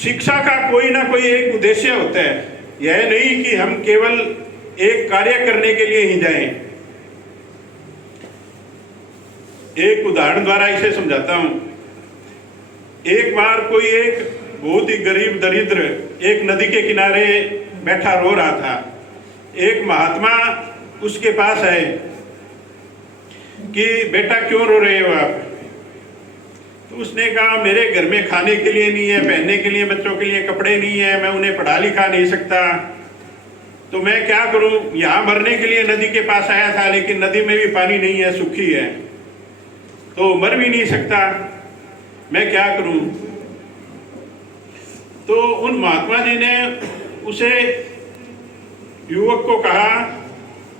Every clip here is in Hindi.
शिक्षा का कोई ना कोई एक उद्देश्य होता है। यह नहीं कि हम केवल एक कार्य करने के लिए ही जाएं। एक उदाहरण द्वारा इसे समझाता हूं। एक बार कोई एक बहुत ही गरीब दरिद्र एक नदी के किनारे बैठा रो रहा था। एक महात्मा उसके पास आए कि बेटा क्यों रो रहे हो आप? तो उसने कहा मेरे घर में खाने के लिए नहीं है, पहनने के लिए बच्चों के लिए कपड़े नहीं है, मैं उन्हें पढ़ा लिखा नहीं सकता, तो मैं क्या करूं? यहाँ मरने के लिए नदी के पास आया था, लेकिन नदी में भी पानी नहीं है, सूखी है, तो मर भी नहीं सकता, मैं क्या करूं? तो उन महात्मा जी ने उसे युवक को कहा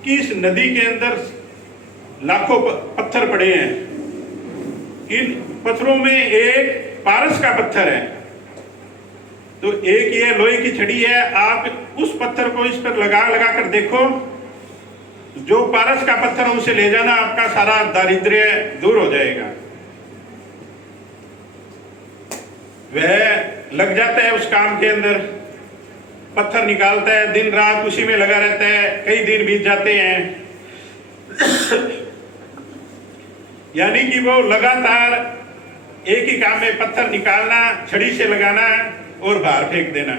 कि इस नदी के अंदर लाखों पत्थर पड़े हैं, इन पत्थरों में एक पारस का पत्थर है, तो एक ये लोहे की छड़ी है, आप उस पत्थर को इस पर लगा लगा कर देखो, जो पारस का पत्थर है उसे ले जाना, आपका सारा दारिद्र्य दूर हो जाएगा। वह लग जाता है उस काम के अंदर, पत्थर निकालता है, दिन रात उसी में लगा रहता है, कई दिन बीत जाते हैं। यानी कि वो लगातार एक ही काम में पत्थर निकालना, छड़ी से लगाना और बाहर फेंक देना।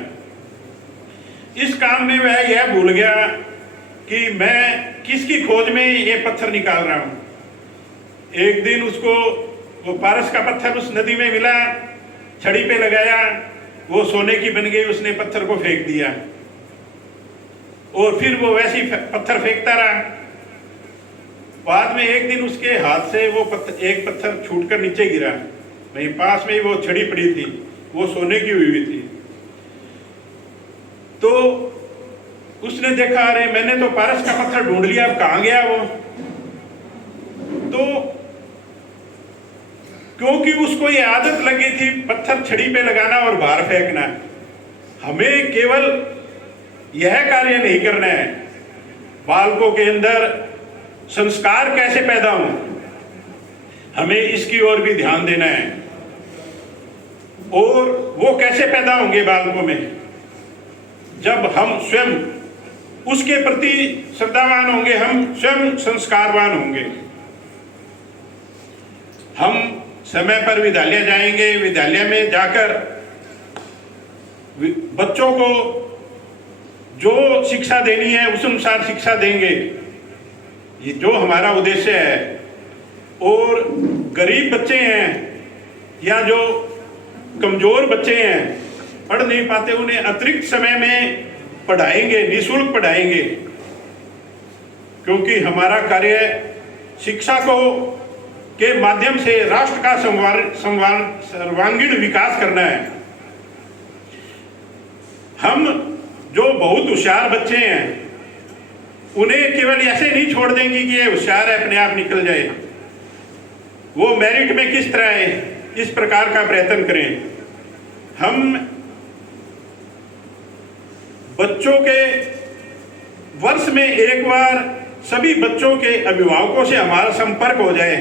इस काम में वह यह भूल गया कि मैं किसकी खोज में ये पत्थर निकाल रहा हूं। एक दिन उसको वो पारस का पत्थर उस नदी में मिला, छड़ी पे लगाया, वो सोने की बन गई, उसने पत्थर को फेंक दिया और फिर वो वैसी पत्थर फेंकता रहा। बाद में एक दिन उसके हाथ से वो एक पत्थर छूटकर नीचे गिरा, वहीं पास में ही वो छड़ी पड़ी थी, वो सोने की हुई थी। तो उसने देखा, अरे मैंने तो पारस का पत्थर ढूंढ लिया, अब कहाँ गया वो? तो क्योंकि उसको ये आदत लगी थी पत्थर छड़ी पे लगाना और बाहर फेंकना। हमें केवल यह कार्य नहीं करना है, बालकों के अंदर संस्कार कैसे पैदा हों, हमें इसकी ओर भी ध्यान देना है। और वो कैसे पैदा होंगे बालकों में? जब हम स्वयं उसके प्रति श्रद्धावान होंगे, हम स्वयं संस्कारवान होंगे। हम समय पर विद्यालय जाएंगे, विद्यालय में जाकर बच्चों को जो शिक्षा देनी है उस अनुसार शिक्षा देंगे, ये जो हमारा उद्देश्य है। और गरीब बच्चे हैं या जो कमजोर बच्चे हैं, पढ़ नहीं पाते, उन्हें अतिरिक्त समय में पढ़ाएंगे, निःशुल्क पढ़ाएंगे, क्योंकि हमारा कार्य शिक्षा को के माध्यम से राष्ट्र का सर्वांगीण विकास करना है। हम जो बहुत होशियार बच्चे हैं उन्हें केवल ऐसे नहीं छोड़ देंगे कि ये होशियार है अपने आप निकल जाए, वो मेरिट में किस तरह है, इस प्रकार का प्रयत्न करें। हम बच्चों के वर्ष में एक बार सभी बच्चों के अभिभावकों से हमारा संपर्क हो जाए,